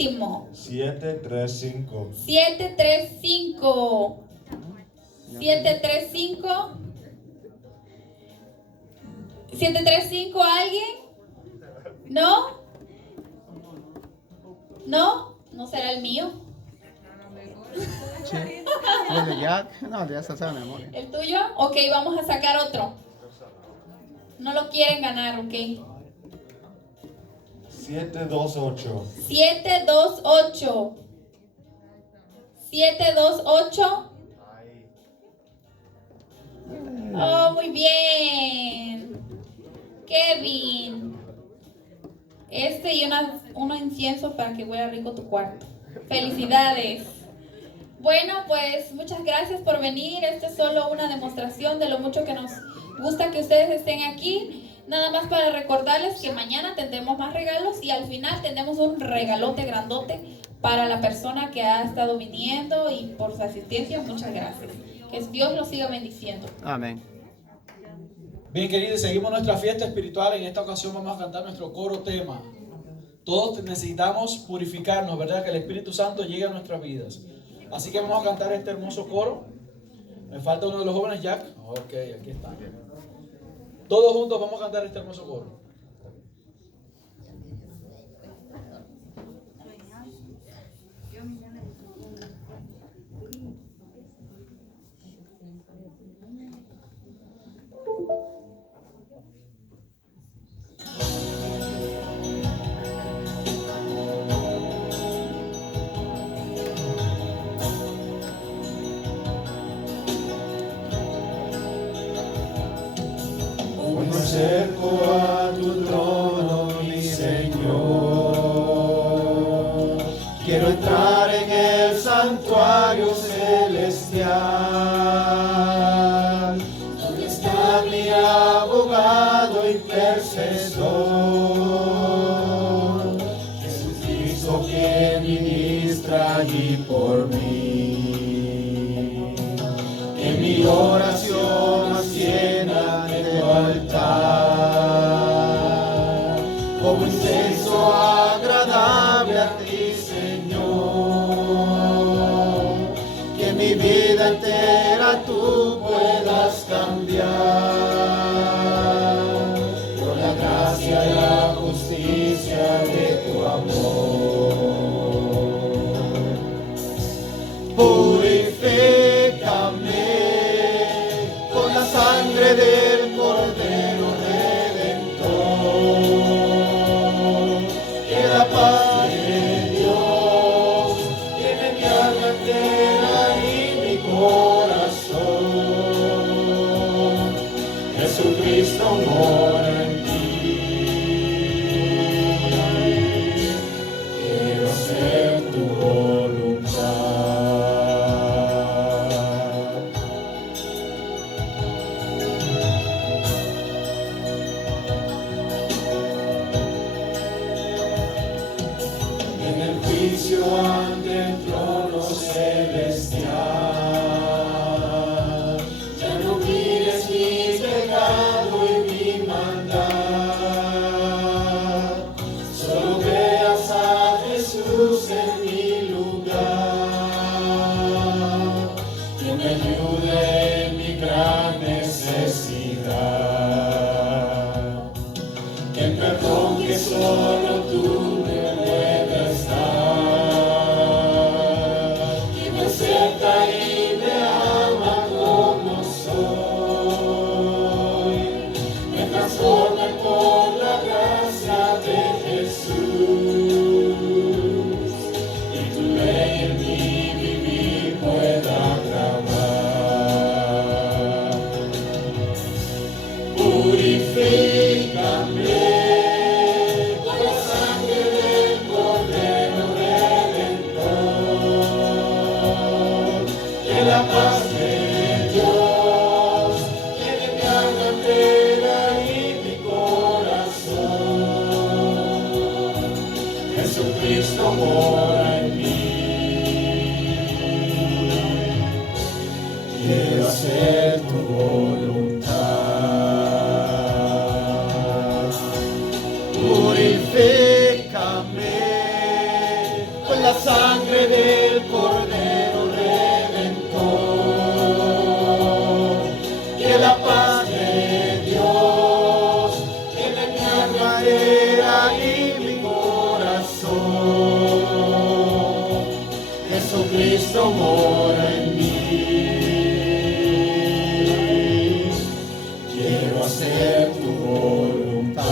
último. 735. 735. 735. 735, ¿alguien? ¿No? ¿No? ¿No será el mío? Sí. ¿El de Jack? No, ya se sabe de memoria. ¿El tuyo? Ok, vamos a sacar otro. No lo quieren ganar, ok. 728. 728. 728. Oh, muy bien. Kevin. Y uno incienso para que huela rico tu cuarto. Felicidades. Bueno, pues muchas gracias por venir. Esta es solo una demostración de lo mucho que nos gusta que ustedes estén aquí. Nada más para recordarles que mañana tendremos más regalos y al final tendremos un regalote grandote para la persona que ha estado viniendo y por su asistencia. Muchas gracias. Que Dios los siga bendiciendo. Amén. Bien, queridos, seguimos nuestra fiesta espiritual. En esta ocasión vamos a cantar nuestro coro tema. Todos necesitamos purificarnos, ¿verdad? Que el Espíritu Santo llegue a nuestras vidas. Así que vamos a cantar este hermoso coro. Me falta uno de los jóvenes, Jack. Ok, aquí está. Todos juntos vamos a cantar este hermoso coro. Hoy me acerco a tu trono, mi Señor. Quiero entrar en el santuario celestial, donde está mi abogado intercesor, Jesucristo que ministra allí por mí. En mi oración ascienda de tu altar, como incenso agradable a ti, Señor, que mi vida entera tú puedas cambiar, por la gracia y la justicia de tu amor. Purifícame con la sangre del Cordero Redentor, que la paz de Dios llene mi alma entera y mi corazón. Jesucristo mora en ti. Quiero hacer tu voluntad. En el juicio ante el trono celestial, ya no mires mi pecado y mi maldad, solo veas a Jesús en mi lugar, que me ayude en mi gran necesidad, que el perdón que solo tú me puedes dar, que me acepta y me ama como soy, me transforma por la gracia de Jesús, y tu ley en mi vivir pueda grabar. Purifícame con la sangre del Cordero Redentor, que la paz de Dios llene mi alma entera y mi corazón. Jesucristo mora en mí. Quiero hacer tu voluntad. Purifícame pues la sangre del Cordero Redentor. Que la paz de Dios llene mi alma y mi corazón. Jesucristo mora en mí. Quiero hacer tu voluntad.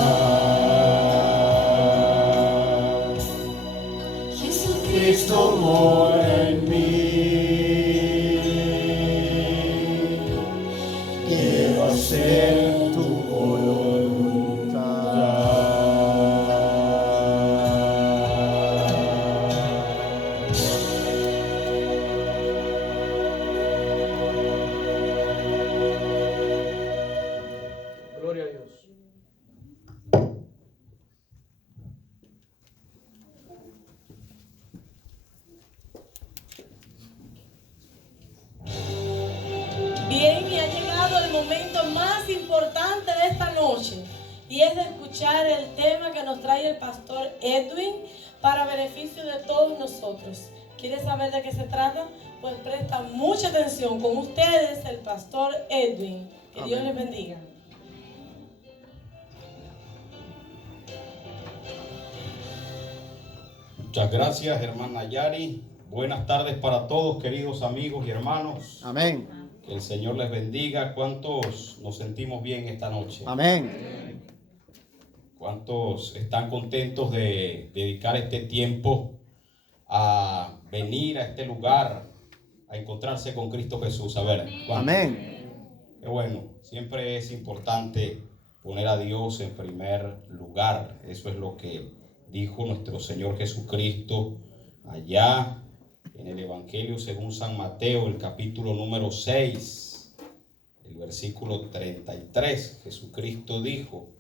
Jesucristo mora en mí. Quiero hacer tu Gloria a Dios. Bien, y ha llegado el momento más importante de esta noche, y es de escuchar el tema que nos trae el pastor Edwin para beneficio de todos nosotros. ¿Quieres saber de qué se trata? Pues presta mucha atención. Con ustedes, el pastor Edwin. Que Dios les bendiga. Muchas gracias, hermana Yari. Buenas tardes para todos, queridos amigos y hermanos. Amén. Que el Señor les bendiga. ¿Cuántos nos sentimos bien esta noche? Amén. ¿Cuántos están contentos de dedicar este tiempo a venir a este lugar, a encontrarse con Cristo Jesús? A ver, ¿cuántos? Amén. Qué bueno, siempre es importante poner a Dios en primer lugar. Eso es lo que dijo nuestro Señor Jesucristo allá en el Evangelio según San Mateo, el capítulo número 6, el versículo 33. Jesucristo dijo: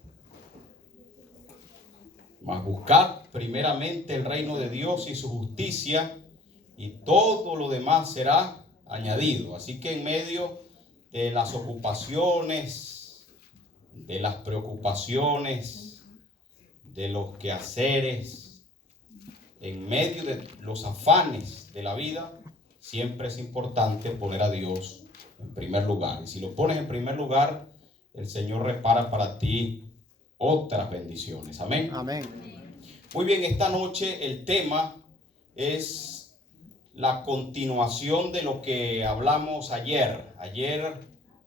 mas buscad primeramente el reino de Dios y su justicia, y todo lo demás será añadido. Así que en medio de las ocupaciones, de las preocupaciones, de los quehaceres, en medio de los afanes de la vida, siempre es importante poner a Dios en primer lugar. Y si lo pones en primer lugar, el Señor repara para ti otras bendiciones. Amén. Amén. Muy bien, esta noche el tema es la continuación de lo que hablamos ayer. Ayer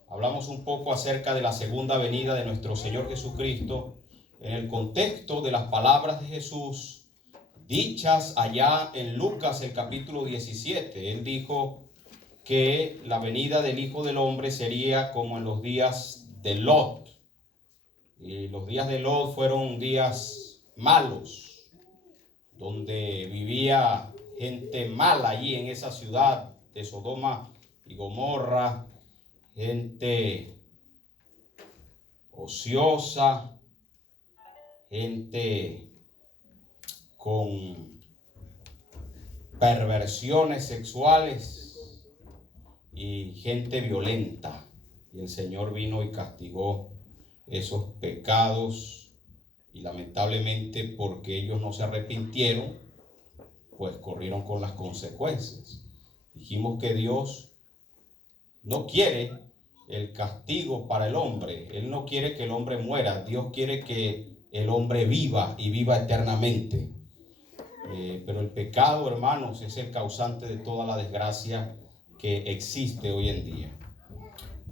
hablamos un poco acerca de la segunda venida de nuestro Señor Jesucristo en el contexto de las palabras de Jesús dichas allá en Lucas el capítulo 17. Él dijo que la venida del Hijo del Hombre sería como en los días de Lot. Y los días de Lot fueron días malos, donde vivía gente mala allí en esa ciudad de Sodoma y Gomorra, gente ociosa, gente con perversiones sexuales y gente violenta. Y el Señor vino y castigó esos pecados, y lamentablemente, porque ellos no se arrepintieron, pues corrieron con las consecuencias. Dijimos que Dios no quiere el castigo para el hombre. Él no quiere que el hombre muera. Dios quiere que el hombre viva y viva eternamente. Pero el pecado, hermanos, es el causante de toda la desgracia que existe hoy en día.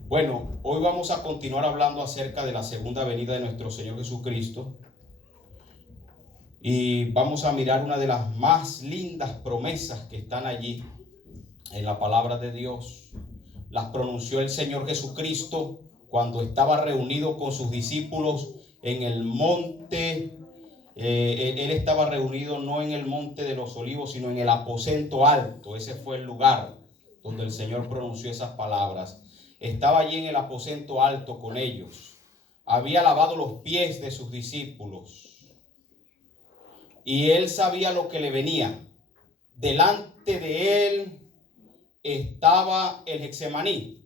Bueno, hoy vamos a continuar hablando acerca de la segunda venida de nuestro Señor Jesucristo. Y vamos a mirar una de las más lindas promesas que están allí en la palabra de Dios. Las pronunció el Señor Jesucristo cuando estaba reunido con sus discípulos en el monte. Él estaba reunido no en el monte de los olivos, sino en el aposento alto. Ese fue el lugar donde el Señor pronunció esas palabras. Estaba allí en el aposento alto con ellos. Había lavado los pies de sus discípulos. Y él sabía lo que le venía. Delante de él estaba el Getsemaní.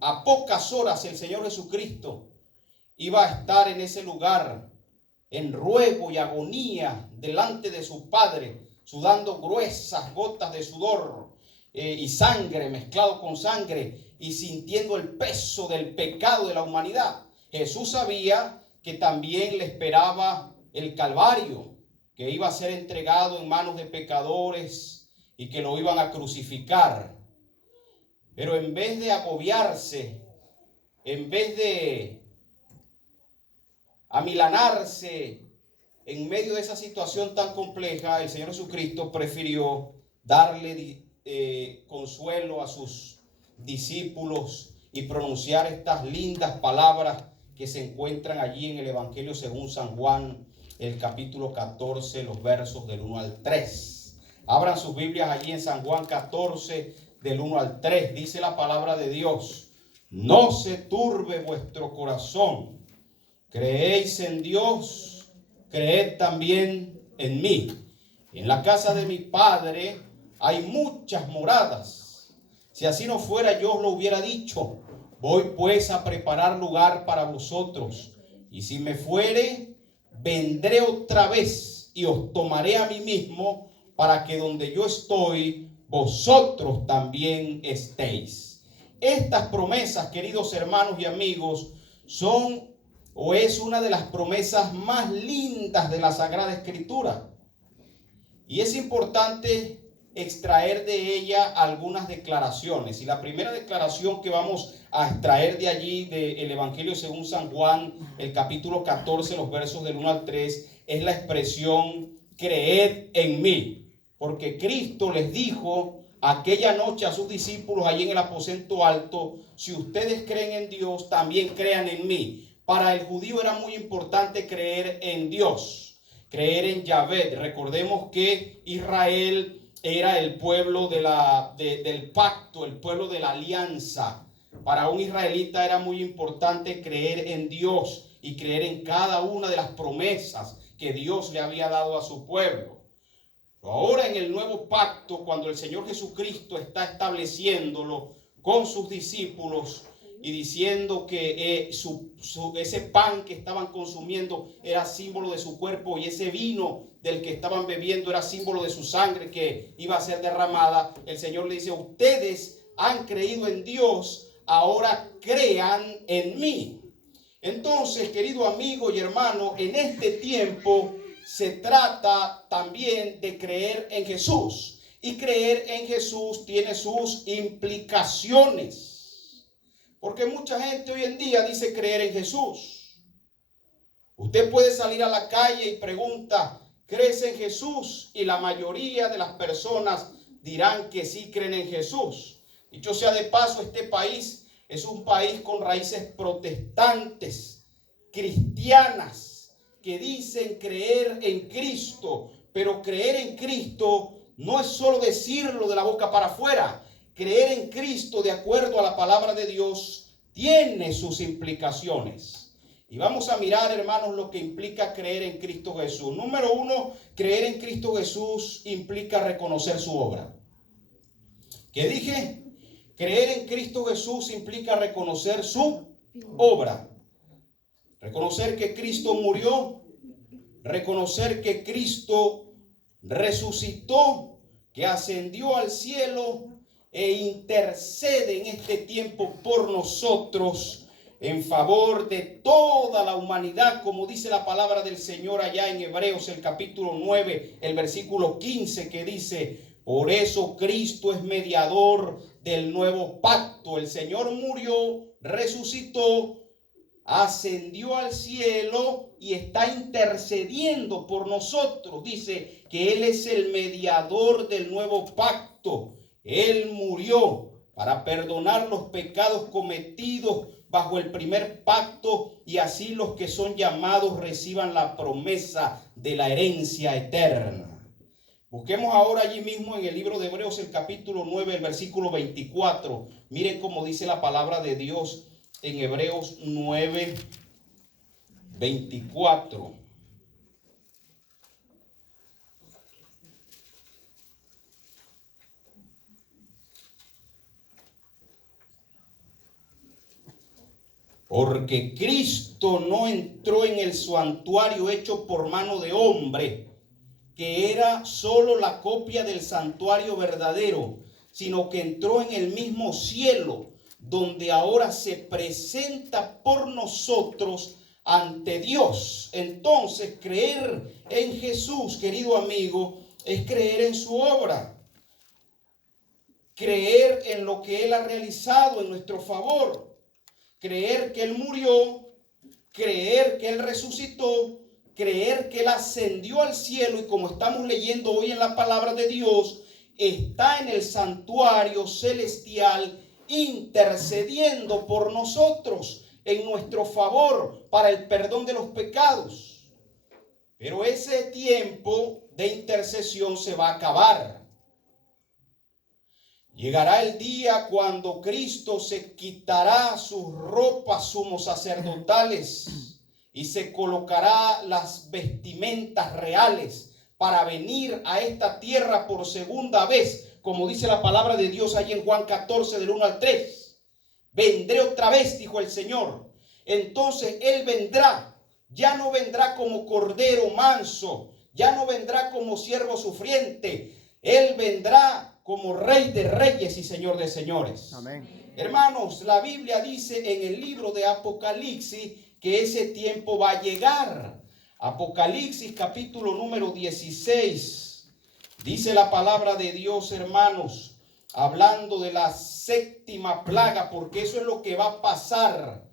A pocas horas el Señor Jesucristo iba a estar en ese lugar en ruego y agonía delante de su Padre, sudando gruesas gotas de sudor y sangre mezclado con sangre y sintiendo el peso del pecado de la humanidad. Jesús sabía que también le esperaba el Calvario, que iba a ser entregado en manos de pecadores y que lo iban a crucificar. Pero en vez de agobiarse, en vez de amilanarse en medio de esa situación tan compleja, el Señor Jesucristo prefirió darle consuelo a sus discípulos y pronunciar estas lindas palabras que se encuentran allí en el Evangelio según San Juan, el capítulo 14, los versos del 1 al 3. Abran sus Biblias allí en San Juan 14, del 1 al 3. Dice la palabra de Dios: no se turbe vuestro corazón. Creéis en Dios, creed también en mí. En la casa de mi Padre hay muchas moradas. Si así no fuera, yo os lo hubiera dicho. Voy pues a preparar lugar para vosotros. Y si me fuere, vendré otra vez y os tomaré a mí mismo, para que donde yo estoy, vosotros también estéis. Estas promesas, queridos hermanos y amigos, es una de las promesas más lindas de la Sagrada Escritura. Y es importante extraer de ella algunas declaraciones. Y la primera declaración que vamos a extraer de allí, del Evangelio según San Juan, el capítulo 14, los versos del 1 al 3, es la expresión: creed en mí. Porque Cristo les dijo aquella noche a sus discípulos allí en el aposento alto: si ustedes creen en Dios, también crean en mí. Para el judío era muy importante creer en Dios, creer en Yahvé. Recordemos que Israel era el pueblo del pacto, el pueblo de la alianza. Para un israelita era muy importante creer en Dios y creer en cada una de las promesas que Dios le había dado a su pueblo. Ahora en el nuevo pacto, cuando el Señor Jesucristo está estableciéndolo con sus discípulos y diciendo que ese pan que estaban consumiendo era símbolo de su cuerpo y ese vino del que estaban bebiendo era símbolo de su sangre que iba a ser derramada, el Señor le dice: ustedes han creído en Dios, ahora crean en mí. Entonces, querido amigo y hermano, en este tiempo se trata también de creer en Jesús. Y creer en Jesús tiene sus implicaciones. Porque mucha gente hoy en día dice creer en Jesús. Usted puede salir a la calle y pregunta: ¿crees en Jesús? Y la mayoría de las personas dirán que sí creen en Jesús. Dicho sea de paso, este país es un país con raíces protestantes, cristianas, que dicen creer en Cristo. Pero creer en Cristo no es solo decirlo de la boca para afuera. Creer en Cristo, de acuerdo a la palabra de Dios, tiene sus implicaciones. Y vamos a mirar, hermanos, lo que implica creer en Cristo Jesús. Número 1, creer en Cristo Jesús implica reconocer su obra. ¿Qué dije? Creer en Cristo Jesús implica reconocer su obra. Reconocer que Cristo murió, reconocer que Cristo resucitó, que ascendió al cielo e intercede en este tiempo por nosotros en favor de toda la humanidad, como dice la palabra del Señor allá en Hebreos, el capítulo 9, el versículo 15, que dice: por eso Cristo es mediador del nuevo pacto. El Señor murió, resucitó, ascendió al cielo y está intercediendo por nosotros. Dice que Él es el mediador del nuevo pacto. Él murió para perdonar los pecados cometidos bajo el primer pacto, y así los que son llamados reciban la promesa de la herencia eterna. Busquemos ahora allí mismo en el libro de Hebreos, el capítulo 9, el versículo 24. Miren cómo dice la palabra de Dios en Hebreos 9, 24. Porque Cristo no entró en el santuario hecho por mano de hombre, que era solo la copia del santuario verdadero, sino que entró en el mismo cielo, donde ahora se presenta por nosotros ante Dios. Entonces, creer en Jesús, querido amigo, es creer en su obra, creer en lo que Él ha realizado en nuestro favor, creer que Él murió, creer que Él resucitó, creer que Él ascendió al cielo y, como estamos leyendo hoy en la palabra de Dios, está en el santuario celestial intercediendo por nosotros en nuestro favor para el perdón de los pecados. Pero ese tiempo de intercesión se va a acabar. Llegará el día cuando Cristo se quitará sus ropas sumos sacerdotales y se colocará las vestimentas reales para venir a esta tierra por segunda vez, como dice la palabra de Dios ahí en Juan 14 del 1 al 3. Vendré otra vez, dijo el Señor. Entonces Él vendrá, ya no vendrá como cordero manso, ya no vendrá como siervo sufriente, Él vendrá como Rey de reyes y Señor de señores. Amén. Hermanos, la Biblia dice en el libro de Apocalipsis que ese tiempo va a llegar. Apocalipsis capítulo número 16. Dice la palabra de Dios, hermanos, hablando de la séptima plaga, porque eso es lo que va a pasar.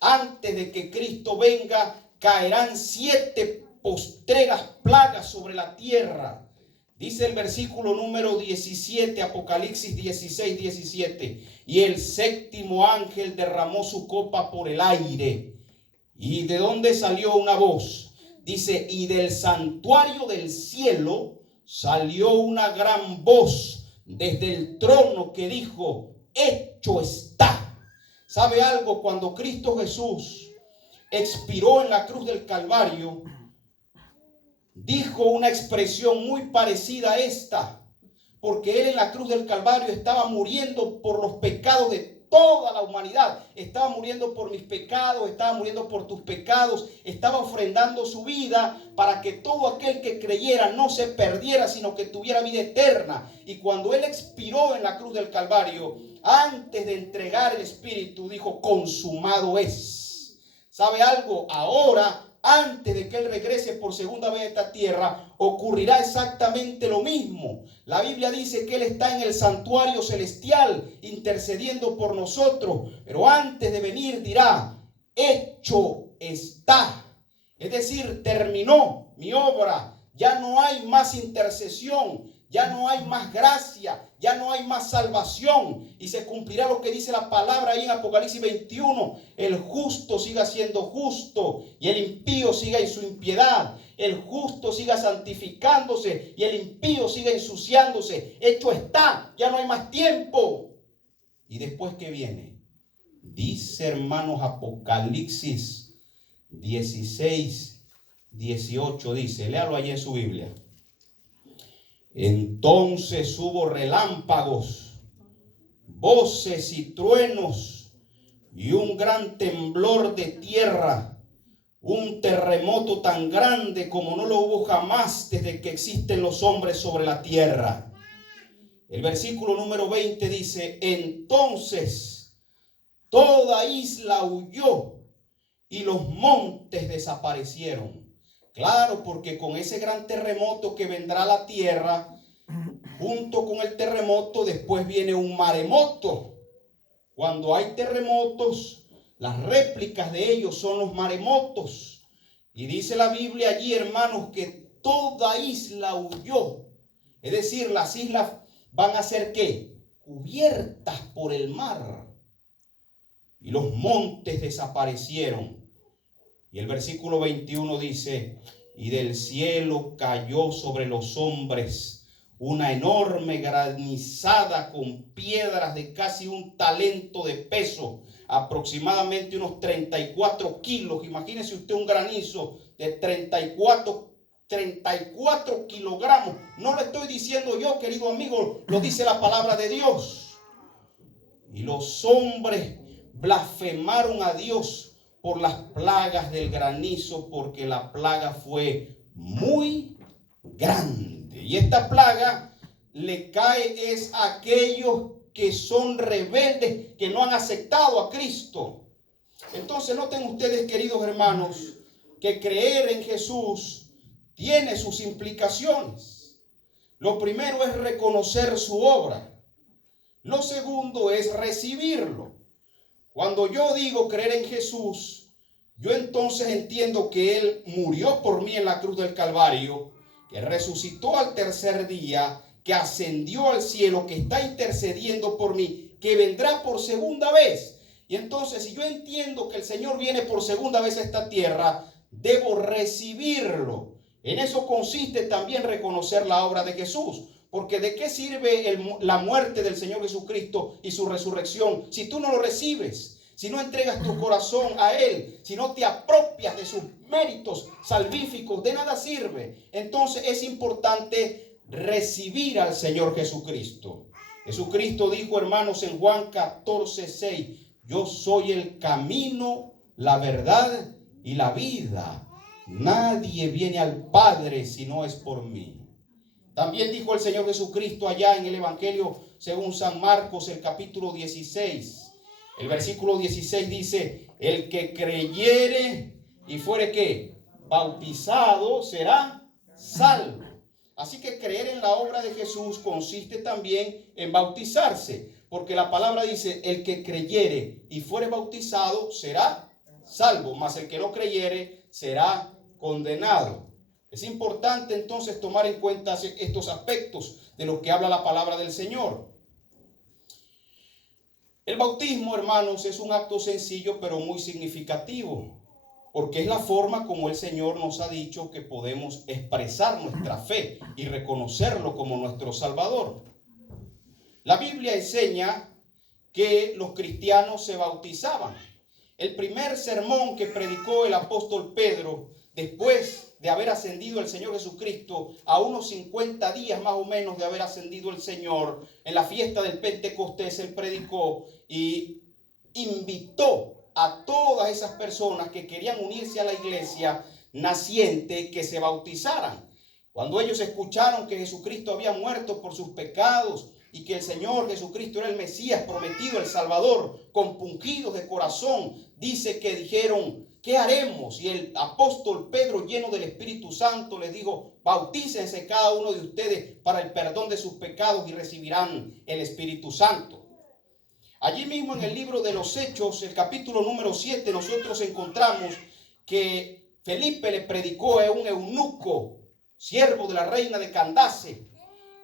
Antes de que Cristo venga, caerán 7 postreras plagas sobre la tierra. Dice el versículo número 17, Apocalipsis 16, 17. Y el séptimo ángel derramó su copa por el aire. ¿Y de dónde salió una voz? Dice, y del santuario del cielo salió una gran voz desde el trono que dijo, hecho está. ¿Sabe algo? Cuando Cristo Jesús expiró en la cruz del Calvario, dijo una expresión muy parecida a esta, porque Él en la cruz del Calvario estaba muriendo por los pecados de toda la humanidad. Estaba muriendo por mis pecados, estaba muriendo por tus pecados, estaba ofrendando su vida para que todo aquel que creyera no se perdiera, sino que tuviera vida eterna. Y cuando Él expiró en la cruz del Calvario, antes de entregar el Espíritu, dijo, consumado es. ¿Sabe algo? Ahora, antes de que Él regrese por segunda vez a esta tierra, ocurrirá exactamente lo mismo. La Biblia dice que Él está en el santuario celestial intercediendo por nosotros, pero antes de venir dirá, hecho está. Es decir, terminó mi obra, ya no hay más intercesión, ya no hay más gracia, ya no hay más salvación, y se cumplirá lo que dice la palabra ahí en Apocalipsis 21, el justo siga siendo justo y el impío siga en su impiedad, el justo siga santificándose y el impío siga ensuciándose. Hecho está, ya no hay más tiempo. ¿Y después qué viene? Dice, hermanos, Apocalipsis 16, 18, dice, léalo allí en su Biblia. Entonces hubo relámpagos, voces y truenos y un gran temblor de tierra, un terremoto tan grande como no lo hubo jamás desde que existen los hombres sobre la tierra. El versículo número 20 dice, entonces toda isla huyó y los montes desaparecieron. Claro, porque con ese gran terremoto que vendrá a la tierra, junto con el terremoto, después viene un maremoto. Cuando hay terremotos, las réplicas de ellos son los maremotos. Y dice la Biblia allí, hermanos, que toda isla huyó. Es decir, las islas van a ser ¿qué? Cubiertas por el mar. Y los montes desaparecieron. Y el versículo 21 dice, y del cielo cayó sobre los hombres una enorme granizada con piedras de casi un talento de peso, aproximadamente unos 34 kilos. Imagínese usted un granizo de 34 kilogramos. No lo estoy diciendo yo, querido amigo, lo dice la palabra de Dios. Y los hombres blasfemaron a Dios por las plagas del granizo, porque la plaga fue muy grande. Y esta plaga le cae es a aquellos que son rebeldes, que no han aceptado a Cristo. Entonces noten ustedes, queridos hermanos, que creer en Jesús tiene sus implicaciones. Lo primero es reconocer su obra. Lo segundo es recibirlo. Cuando yo digo creer en Jesús, yo entonces entiendo que Él murió por mí en la cruz del Calvario, que resucitó al tercer día, que ascendió al cielo, que está intercediendo por mí, que vendrá por segunda vez. Y entonces, si yo entiendo que el Señor viene por segunda vez a esta tierra, debo recibirlo. En eso consiste también reconocer la obra de Jesús. Porque ¿de qué sirve la muerte del Señor Jesucristo y su resurrección si tú no lo recibes? Si no entregas tu corazón a Él, si no te apropias de sus méritos salvíficos, de nada sirve. Entonces es importante recibir al Señor Jesucristo. Jesucristo dijo, hermanos, en Juan 14:6, yo soy el camino, la verdad y la vida. Nadie viene al Padre si no es por mí. También dijo el Señor Jesucristo allá en el Evangelio según San Marcos, el capítulo 16. El versículo 16 dice, el que creyere y fuere ¿qué? Bautizado será salvo. Así que creer en la obra de Jesús consiste también en bautizarse. Porque la palabra dice, el que creyere y fuere bautizado será salvo. Mas el que no creyere será condenado. Es importante entonces tomar en cuenta estos aspectos de los que habla la palabra del Señor. El bautismo, hermanos, es un acto sencillo pero muy significativo, porque es la forma como el Señor nos ha dicho que podemos expresar nuestra fe y reconocerlo como nuestro Salvador. La Biblia enseña que los cristianos se bautizaban. El primer sermón que predicó el apóstol Pedro después de haber ascendido el Señor Jesucristo, a unos 50 días más o menos de haber ascendido el Señor, en la fiesta del Pentecostés, él predicó y invitó a todas esas personas que querían unirse a la iglesia naciente que se bautizaran. Cuando ellos escucharon que Jesucristo había muerto por sus pecados y que el Señor Jesucristo era el Mesías prometido, el Salvador, compungidos de corazón, dice que dijeron, ¿qué haremos? Y el apóstol Pedro, lleno del Espíritu Santo, les dijo, bautícense cada uno de ustedes para el perdón de sus pecados y recibirán el Espíritu Santo. Allí mismo en el libro de los Hechos, el capítulo número 7, nosotros encontramos que Felipe le predicó a un eunuco, siervo de la reina de Candace.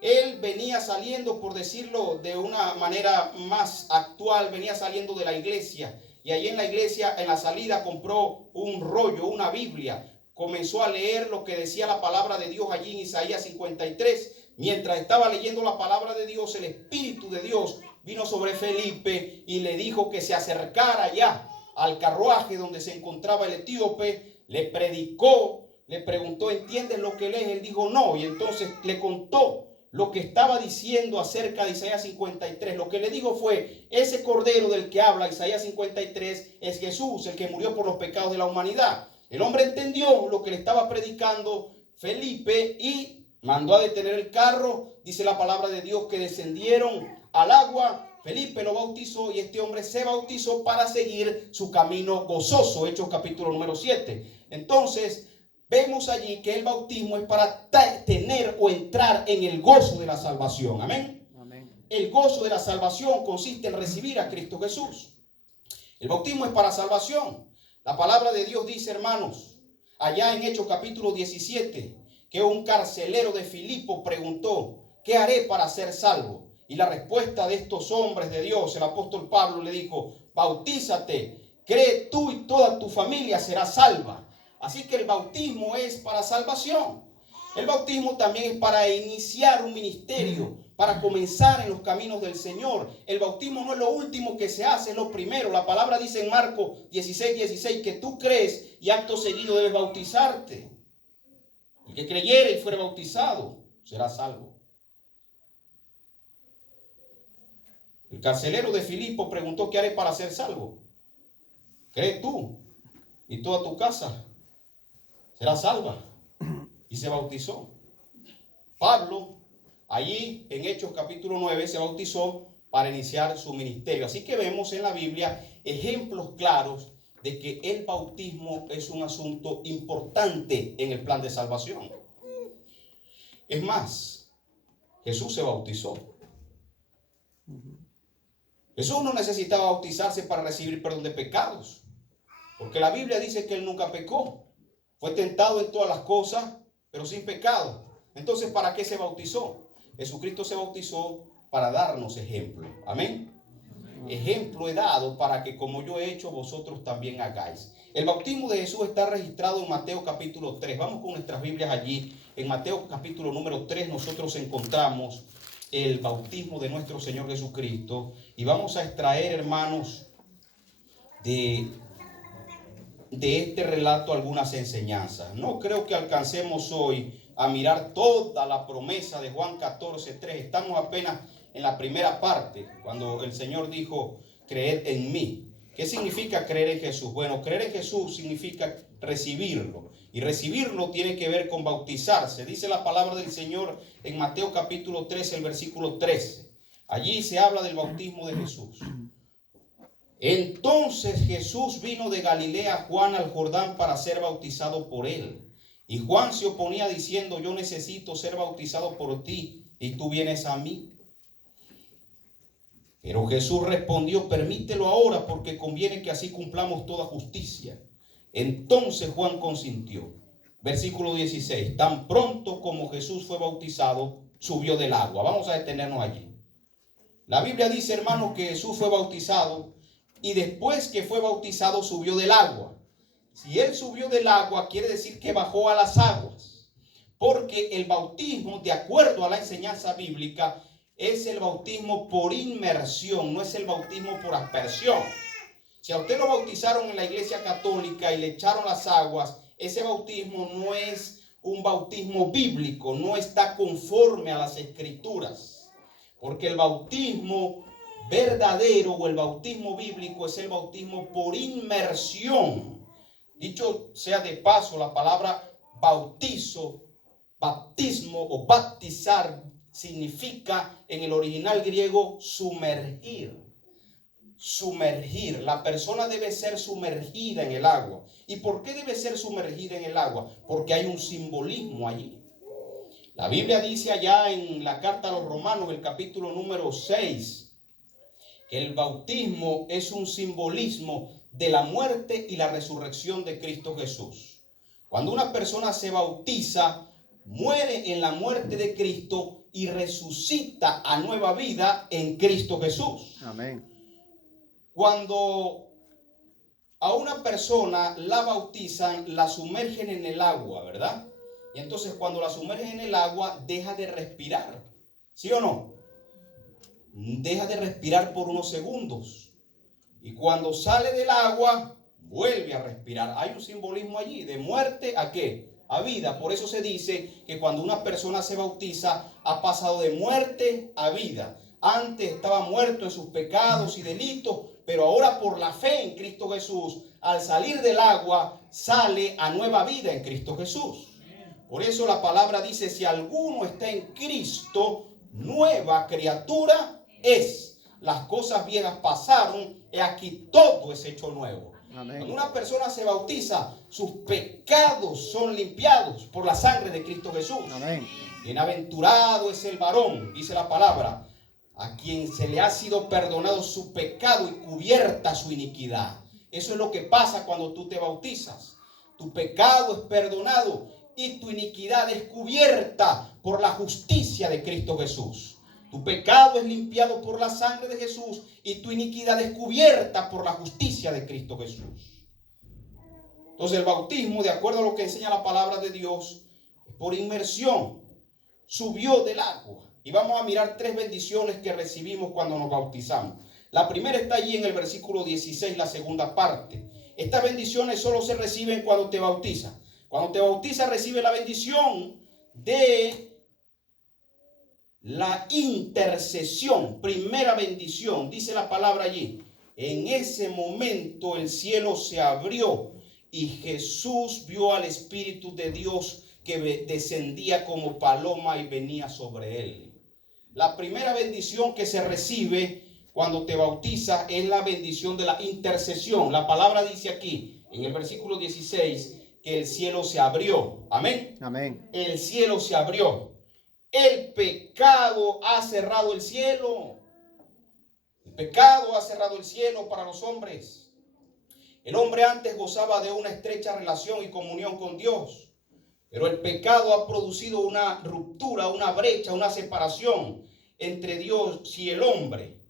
Él venía saliendo, por decirlo de una manera más actual, venía saliendo de la iglesia. Y allí en la iglesia, en la salida, compró un rollo, una Biblia. Comenzó a leer lo que decía la palabra de Dios allí en Isaías 53. Mientras estaba leyendo la palabra de Dios, el Espíritu de Dios vino sobre Felipe y le dijo que se acercara ya al carruaje donde se encontraba el etíope. Le predicó, le preguntó, ¿entiendes lo que lees? Él dijo, no. Y entonces le contó lo que estaba diciendo acerca de Isaías 53. Lo que le dijo fue, ese cordero del que habla Isaías 53 es Jesús, el que murió por los pecados de la humanidad. El hombre entendió lo que le estaba predicando Felipe y mandó a detener el carro. Dice la palabra de Dios que descendieron al agua. Felipe lo bautizó y este hombre se bautizó para seguir su camino gozoso. Hechos capítulo número 7. Entonces, vemos allí que el bautismo es para tener o entrar en el gozo de la salvación. Amén. Amén. El gozo de la salvación consiste en recibir a Cristo Jesús. El bautismo es para salvación. La palabra de Dios dice, hermanos, allá en Hechos capítulo 17, que un carcelero de Filipo preguntó, ¿qué haré para ser salvo? Y la respuesta de estos hombres de Dios, el apóstol Pablo le dijo, bautízate, cree tú y toda tu familia será salva. Así que el bautismo es para salvación. El bautismo también es para iniciar un ministerio, para comenzar en los caminos del Señor. El bautismo no es lo último que se hace, es lo primero. La palabra dice en Marcos 16:16 que tú crees y acto seguido debes bautizarte. El que creyere y fuere bautizado será salvo. El carcelero de Filipo preguntó, ¿qué haré para ser salvo? ¿Cree tú y toda tu casa será salva? Y se bautizó. Pablo, allí en Hechos capítulo 9, se bautizó para iniciar su ministerio. Así que vemos en la Biblia ejemplos claros de que el bautismo es un asunto importante en el plan de salvación. Es más, Jesús se bautizó. Jesús no necesitaba bautizarse para recibir perdón de pecados, porque la Biblia dice que él nunca pecó. Fue tentado en todas las cosas, pero sin pecado. Entonces, ¿para qué se bautizó? Jesucristo se bautizó para darnos ejemplo. Amén. Ejemplo he dado para que como yo he hecho, vosotros también hagáis. El bautismo de Jesús está registrado en Mateo capítulo 3. Vamos con nuestras Biblias allí. En Mateo capítulo número 3 nosotros encontramos el bautismo de nuestro Señor Jesucristo. Y vamos a extraer, hermanos, de este relato algunas enseñanzas. No creo que alcancemos hoy a mirar toda la promesa de Juan 14:3. Estamos apenas en la primera parte, cuando el Señor dijo, creed en mí. ¿Qué significa creer en Jesús? Bueno, creer en Jesús significa recibirlo. Y recibirlo tiene que ver con bautizarse. Dice la palabra del Señor en Mateo capítulo 13, el versículo 13. Allí se habla del bautismo de Jesús. Entonces Jesús vino de Galilea a Juan al Jordán para ser bautizado por él. Y Juan se oponía diciendo, yo necesito ser bautizado por ti y tú vienes a mí. Pero Jesús respondió, permítelo ahora porque conviene que así cumplamos toda justicia. Entonces Juan consintió. Versículo 16. Tan pronto como Jesús fue bautizado, subió del agua. Vamos a detenernos allí. La Biblia dice, hermanos, que Jesús fue bautizado y después que fue bautizado subió del agua. Si él subió del agua, quiere decir que bajó a las aguas. Porque el bautismo, de acuerdo a la enseñanza bíblica, es el bautismo por inmersión, no es el bautismo por aspersión. Si a usted lo bautizaron en la iglesia católica y le echaron las aguas, ese bautismo no es un bautismo bíblico, no está conforme a las escrituras. Porque el bautismo verdadero o el bautismo bíblico es el bautismo por inmersión. Dicho sea de paso, la palabra bautizo, baptismo o baptizar significa en el original griego sumergir. Sumergir. La persona debe ser sumergida en el agua. ¿Y por qué debe ser sumergida en el agua? Porque hay un simbolismo allí. La Biblia dice allá en la carta a los Romanos, el capítulo número 6, que el bautismo es un simbolismo de la muerte y la resurrección de Cristo Jesús. Cuando una persona se bautiza, muere en la muerte de Cristo y resucita a nueva vida en Cristo Jesús. Amén. Cuando a una persona la bautizan, la sumergen en el agua, ¿verdad? Y entonces cuando la sumergen en el agua, deja de respirar. ¿Sí o no? Deja de respirar por unos segundos. Y cuando sale del agua, vuelve a respirar. Hay un simbolismo allí, de muerte a ¿qué? A vida. Por eso se dice que cuando una persona se bautiza, ha pasado de muerte a vida. Antes estaba muerto en sus pecados y delitos, pero ahora por la fe en Cristo Jesús, al salir del agua, sale a nueva vida en Cristo Jesús. Por eso la palabra dice, si alguno está en Cristo, nueva criatura es. Las cosas viejas pasaron y aquí todo es hecho nuevo. Amén. Cuando una persona se bautiza, sus pecados son limpiados por la sangre de Cristo Jesús. Amén. Bienaventurado es el varón, dice la palabra, a quien se le ha sido perdonado su pecado y cubierta su iniquidad. Eso es lo que pasa cuando tú te bautizas. Tu pecado es perdonado y tu iniquidad es cubierta por la justicia de Cristo Jesús. Tu pecado es limpiado por la sangre de Jesús y tu iniquidad es cubierta por la justicia de Cristo Jesús. Entonces el bautismo, de acuerdo a lo que enseña la palabra de Dios, es por inmersión. Subió del agua. Y vamos a mirar 3 bendiciones que recibimos cuando nos bautizamos. La primera está allí en el versículo 16, la segunda parte. Estas bendiciones solo se reciben cuando te bautizas. Cuando te bautizas recibe la bendición de la intercesión. Primera bendición, dice la palabra allí. En ese momento el cielo se abrió y Jesús vio al Espíritu de Dios que descendía como paloma y venía sobre él. La primera bendición que se recibe cuando te bautizas es la bendición de la intercesión. La palabra dice aquí, en el versículo 16, que el cielo se abrió. Amén. Amén. El cielo se abrió. El pecado ha cerrado el cielo. El pecado ha cerrado el cielo para los hombres. El hombre antes gozaba de una estrecha relación y comunión con Dios, pero el pecado ha producido una ruptura, una brecha, una separación entre Dios y el hombre.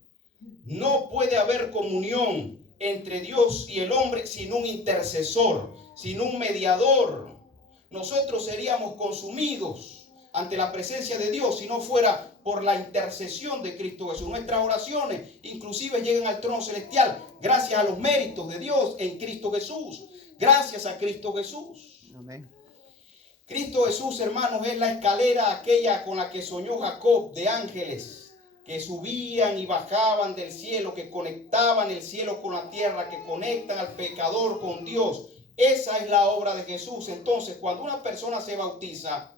No puede haber comunión entre Dios y el hombre sin un intercesor, sin un mediador. Nosotros seríamos consumidos ante la presencia de Dios si no fuera por la intercesión de Cristo Jesús. Nuestras oraciones inclusive llegan al trono celestial gracias a los méritos de Dios en Cristo Jesús. Gracias a Cristo Jesús. Amén. Cristo Jesús, hermanos, es la escalera aquella con la que soñó Jacob, de ángeles que subían y bajaban del cielo, que conectaban el cielo con la tierra, que conectan al pecador con Dios. Esa es la obra de Jesús. Entonces, cuando una persona se bautiza,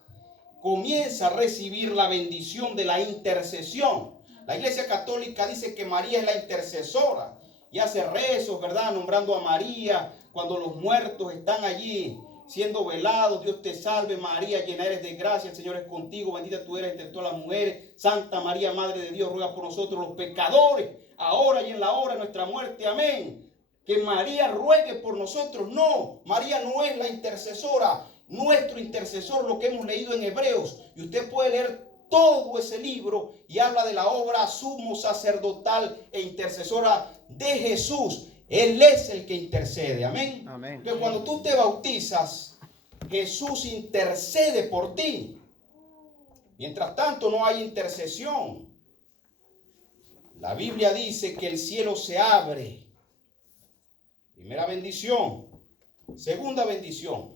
comienza a recibir la bendición de la intercesión. La Iglesia Católica dice que María es la intercesora y hace rezos, ¿verdad? Nombrando a María cuando los muertos están allí siendo velados. Dios te salve María, llena eres de gracia, el Señor es contigo, bendita tú eres entre todas las mujeres. Santa María, Madre de Dios, ruega por nosotros los pecadores, ahora y en la hora de nuestra muerte. Amén. Que María ruegue por nosotros. No, María no es la intercesora. Nuestro intercesor, lo que hemos leído en Hebreos, y usted puede leer todo ese libro y habla de la obra sumo sacerdotal e intercesora de Jesús. Él es el que intercede. Amén. Amén. Entonces, cuando tú te bautizas, Jesús intercede por ti. Mientras tanto, no hay intercesión. La Biblia dice que el cielo se abre. Primera bendición. Segunda bendición.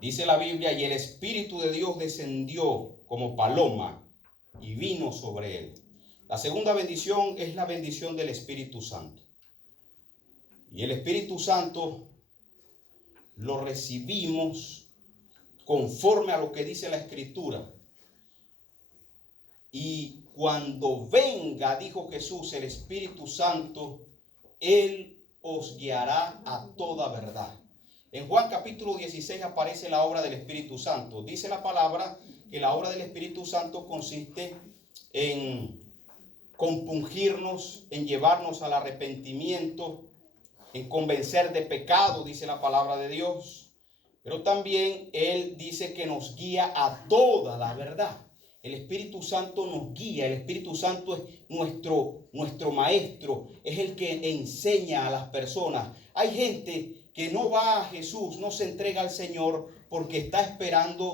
Dice la Biblia, y el Espíritu de Dios descendió como paloma y vino sobre él. La segunda bendición es la bendición del Espíritu Santo. Y el Espíritu Santo lo recibimos conforme a lo que dice la Escritura. Y cuando venga, dijo Jesús, el Espíritu Santo, Él os guiará a toda verdad. En Juan capítulo 16 aparece la obra del Espíritu Santo. Dice la palabra que la obra del Espíritu Santo consiste en compungirnos, en llevarnos al arrepentimiento, en convencer de pecado, dice la palabra de Dios. Pero también Él dice que nos guía a toda la verdad. El Espíritu Santo nos guía. El Espíritu Santo es nuestro maestro. Es el que enseña a las personas. Hay gente que no va a Jesús, no se entrega al Señor porque está esperando